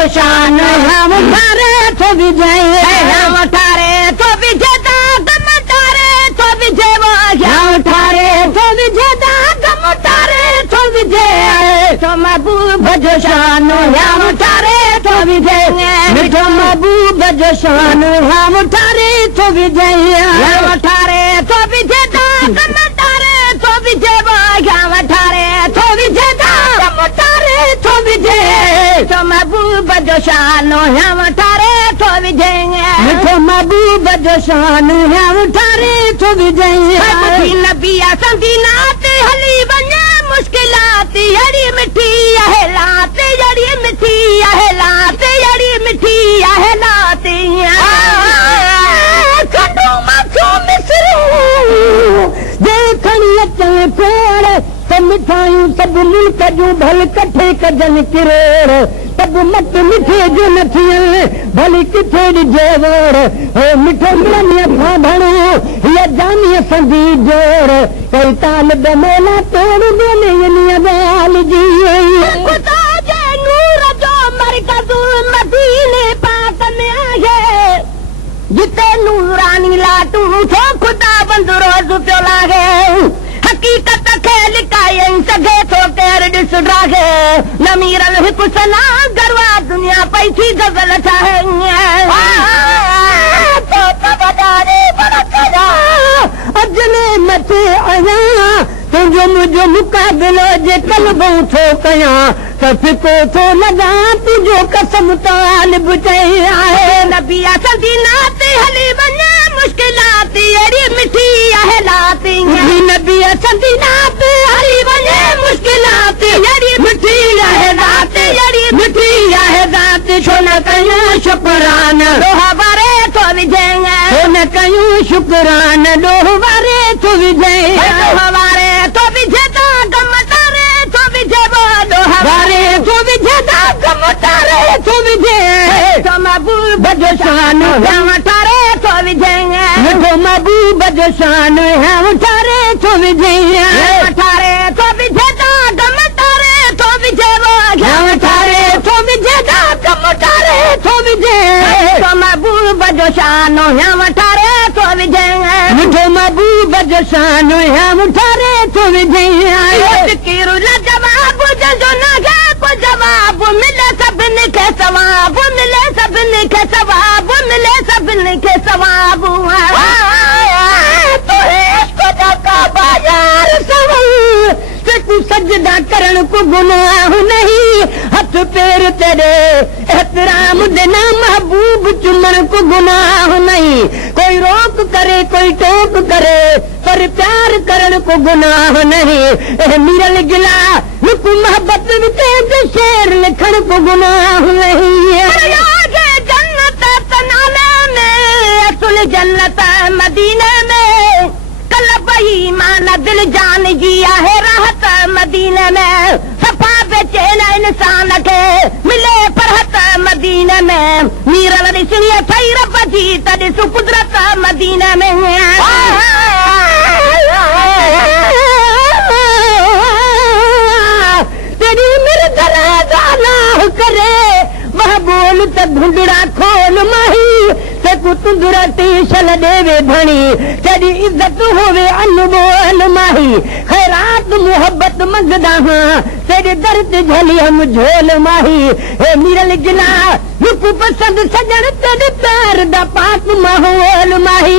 भजो शान हम ठारे तो विजय हम ठारे तो विजेता गम ठारे तो विजय हम ठारे तो विजेता गम ठारे तो विजय तो महबूब भजो शान हम ठारे तो विजय मिठो महबूब भजो शान हम ठारे तो विजय हम ठारे तो विजेता गम ठारे तो विजय हम ठारे तो विजेता गम ठारे तो विजय तो महबूब भजो शान हम ठारे तो विजय मिठो महबूब भजो शान हम ठारे तो विजय नबिया संधी नाते हली वञे मुश्किलात अड़ी मिठी आहे लात अड़ी मिठी आहे लात अड़ी मिठी आहे लात खंडो मथो मिसरो देखण अचण पेड़ त मिठायूं सभु मुल्क जूं भल कठे कजन किरोड़ सब मत मिठे जो न थियन भली किथे ॾिजे वोड़ हो मिठो मिलनि खां भणो हीअ जानीअ संधी जोड़ कई ताल बे मोला तोड़ बोले इन ॻाल जी खुदा जे नूर जो मरकज़ मदीने पाक में आहे जिते नूरानी लाटू थो खुदा बंद रोज़ पियो लागे हकीकत खे लिकाए सघे थो केर ॾिस ड्रागे नमीरल हिकु सना गरवा दुनिया पई थी गज़ल ठाहे अजने मथे आहियां तुंहिंजो मुंहिंजो मुक़ाबिलो जे कलबूं थो कयां त फिको थो लॻां तुंहिंजो कसम तालिब चई आहे नबिया सदीना ते हली वञे मुश्किलात अड़ी मिठी आहे लात नबिया सदीना ते हली वञे मुश्किलात अड़ी मिठी आहे लात अड़ी मिठी आहे लात छो न कयूं शुक्रान ॾोह वारे थो विझे छो न कयूं शुक्रान ॾोह वारे थो विझे ॾोह वारे थो विझे त गम तारे थो विझे ॾोह वारे थो विझे त गम तारे थो विझे तो महबूब भजो शान हम ठारे थो विझे मिठो महबूब भजो शान हम ठारे थो विझे ठारे थो विझे त गम तारे थो विझे हम ठारे थो विझे त गम तारे थो विझे तो महबूब भजो शान हम ठारे थो विझे मिठो महबूब भजो शान हम ठारे थो विझे फ़िकिर न जवाब जो न है को जवाब मिले सभिनी खे सवाब मिले सभिनी खे सवाब मिले सभिनी खे सवाब सजदा करण को गुनाह नहीं हथ पैर तेरे एहतराम देना महबूब चुमन को गुनाह नहीं कोई रोक करे कोई टोक करे पर प्यार करण को गुनाह नहीं मिरल गिला लुक मोहब्बत के शेर लिखण को गुनाह नहीं जन्नत तनाले में असुल जन्नत मदीने में कलबई माना दिल जान जी आहे राहत मदीने में सफा बेचैन इंसान खे मिले परहत मदीने में मीरल ॾिसणी ठही रब जी त ॾिस कुदरत मदीने में तेरी मिर्दल गाना करे महबूल त ढूंढड़ा खोल माही ते कुतुंदरा टीशल देवे धणी तेरी इज्जत होवे अनमोल माही खैरात मोहब्बत मंगदा हां तेरे दर्द झली हम झोल माही हे मिरल गिला रुक पसंद सजण तेरे प्यार दा पाक माहौल माही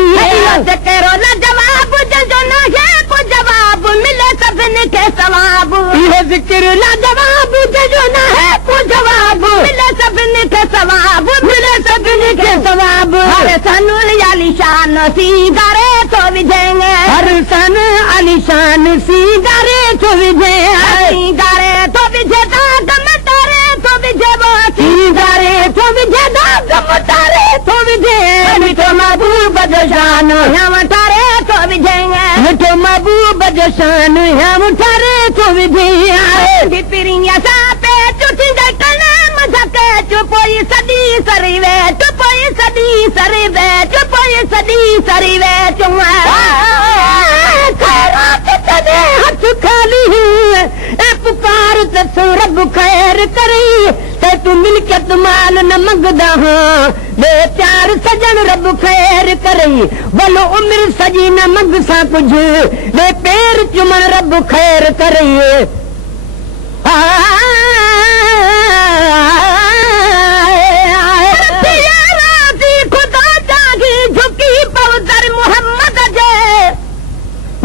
ते करो न जवाब जो न है को जवाब मिले सभिनी खे सवाब ये जिक्र ला जवाब जो न है को जवाब मिले सभिनी खे सवाब मिले सभिनी खे सवाब हर सन अली शान सीगारे तो विझेंगे हर सन अली शान सीगारे तो विझे सीगारे तो विझे दा गम तारे तो विझे वो सीगारे तो विझे दा गम तारे तो विझे मिठो महबूब भजो शान हम ठारे तो विझेंगे मिठो महबूब भजो शान हम ठारे तो विझे पिरिया सा पे चुटी कने मज़ाके चुपोई सदी सरी वे चुपोई सदी सरी वे चुपोई सदी सरी वे चुमा खैरात तेरे हाथ खाली ए पुकार ते रब खैर करी ते तू तू मिल्कियत माल न मंगदा हाँ बे प्यार सजन रब खैर करई वलो उम्र सजी न मंग सा कुछ बे पैर चुमन रब खैर करई खुदा जागी झुकी पवदर मोहम्मद जे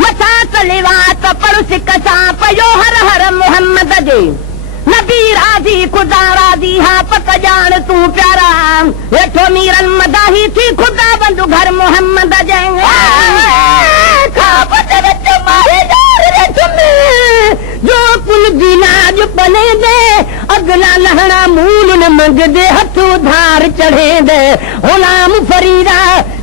मसा चलेवा तो पड़ोस कसा पयो हर हर मोहम्मद जे नबी राजी खुदा राजी हा पक जान तू प्यारा वेठो मीरन मदाही थी खुदा बंदु घर मोहम्मद जे खाबत विच मारे यार रे तुमे जो कुल दिनाज बने दे अगला लहना मूल न मंग दे हथ उधार चढ़े दे गुलाम फरीदा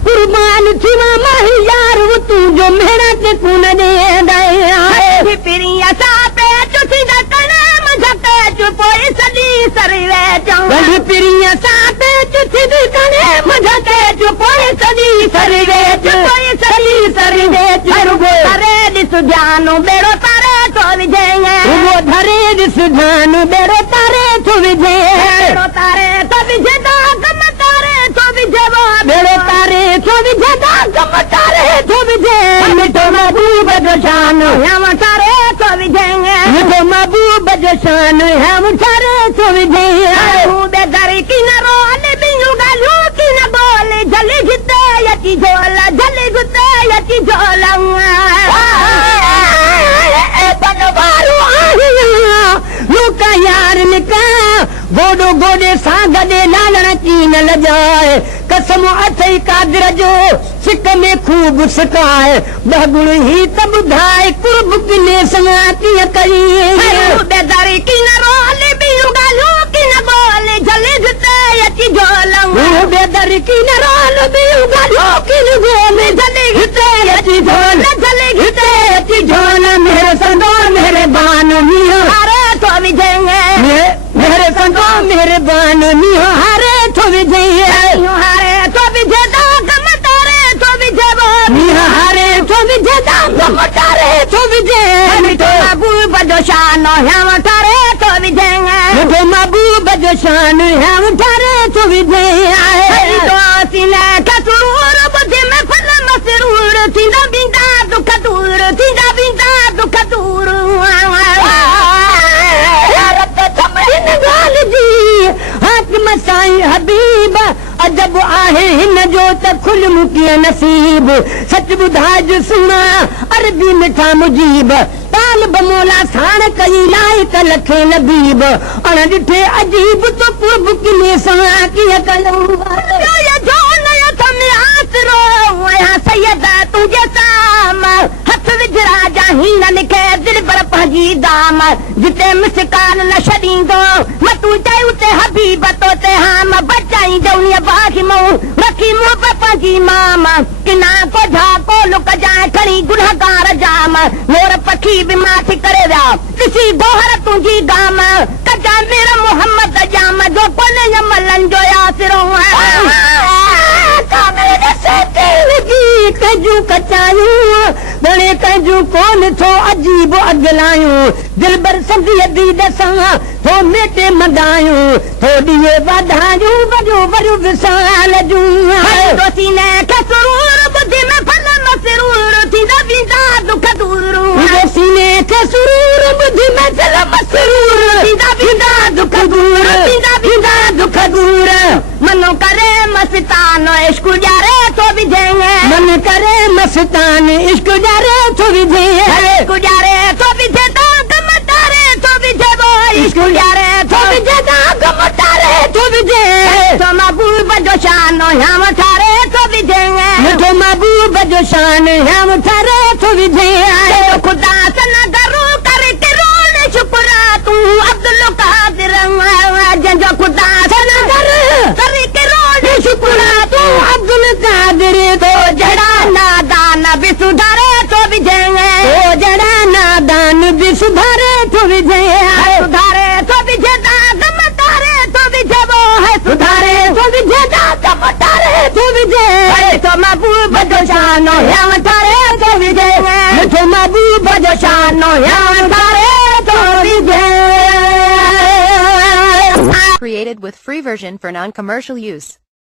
कुर्बान थीवा माही यार वो तू जो मेरा ते कुन दे दे पिरिया सा पे चुथी दा कने मझके चुपोई सदी सरवे चंग पिरिया सा पे चुथी दा कने मझके चुपोई सदी सरवे चुपोई सदी सरवे चुरगो अरे दिस जानो बेड़ो तारे तो विजेंगे वो धरे दिस जानो बेड़ो तारे तो विजे बेड़ो तारे तो विजे दा कम तारे तो विजे वो बेड़ो तारे तो विजे दा कम तारे तो विजे मिठो महबूब जशान हम तारे तो विजेंगे मिठो महबूब जशान हम तारे तो विजे बे दरी की न रोले बिनु गालू की न बोले जले जिते यति झोला जले गुते यति झोला लूका यार निका गोडो गोडे सागदे लालण चीन ल जाए कसम अथई कादर जो सिक में खूब सिकाए बहुगुण ही तब धाए कुर्ब किने संगाती करी बेदारी की न रोले बिनु गालू की न बोले जले घते यति झोलम बेदारी की न रोले बिनु गालू की न बोले जले घते यति झोल जले घते यति झोल मेरे संदो मेरे बान मियो हारे तो विजेंगे मेरे संदो मेरे बान मियो हारे तो विजेंगे हारे तो विजे दा गम तारे तो विजे वो मियो हारे तो विजे दा गम तारे तो विजे मिठो महबूब जशान हम तारे तो विजेंगे मिठो महबूब जशान हम तारे तो विजे आए तो सीने का सुरूर बुद्धि में फल मसरूर थींदा बिंदा दुख दूर थींदा बिंदा दुख दूर हाकिम साईं हबीब अजब आहे हिन जो त खुल मुकिय नसीब सच ॿुधाइज सुना अरबी मिठा मुजीब तालिब मोला साण कई लाइक लखे नबीब अण ॾिठे अजीब तो कुर्ब किने सां कीअं कयूं सैयदा तुझे साम हथ विझ राजा हीन लिखे दिल पर पंहिंजी दाम जिते मिसकान न छॾींदो म तूं चई उते हबीब तोते हाम बचाई जौनीअ बाग़ी मूं रखी मूं पंहिंजी माम किना को झाको लुक जाए खणी गुनहगार जाम मोर पखी बि माथी करे विया ॾिसी गोहर तुंहिंजी गाम कजा मेरा मोहम्मद जाम जो कोन्हे यमलन जो यासिरो कंहिंजूं कचायूं बणे कंहिंजूं कोन थो अजीब अगलायूं दिलबर संधीअ दीद सां थो मेटे मदायूं थो ॾीए वधायूं वॾो वॾो विसाल जूं सीने खे सुरूर बुद्धि में फल मसरूर थींदा बिंदा दुख दूर सीने खे सुरूर बुद्धि में फल मसरूर थींदा बिंदा दुख दूर थींदा बिंदा दुख दूर मनो करे मस्तान इश्क जारे तो विझेंगे मन करे मस्तान इश्क जारे तो विझेंगे इश्क जारे तो विझे तो गम तारे तो विझे वो इश्क जारे तो विझे तो गम तारे तो विझे तो महबूब जो शान हम थारे तो विझेंगे मिठो महबूब जो शान हम थारे तो विझेंगे तो खुदा सन करू करके रोने शुक्रा तू अब्दुल कादिर जंजो खुदा सन करके रोने शुक्रा तू अब्दुल कादिर तो जड़ा नादान भी सुधारे तो विझेंगे तो जड़ा नादान भी सुधारे तो विझेंगे सुधारे तो विझे गम तारे तो विझे वो है सुधारे तो विझे गम तारे तो विझे तो महबूब जो शान हम तारे तो विझेंगे मिठो महबूब जो शान हम तारे तो विझे created with free version for non-commercial use.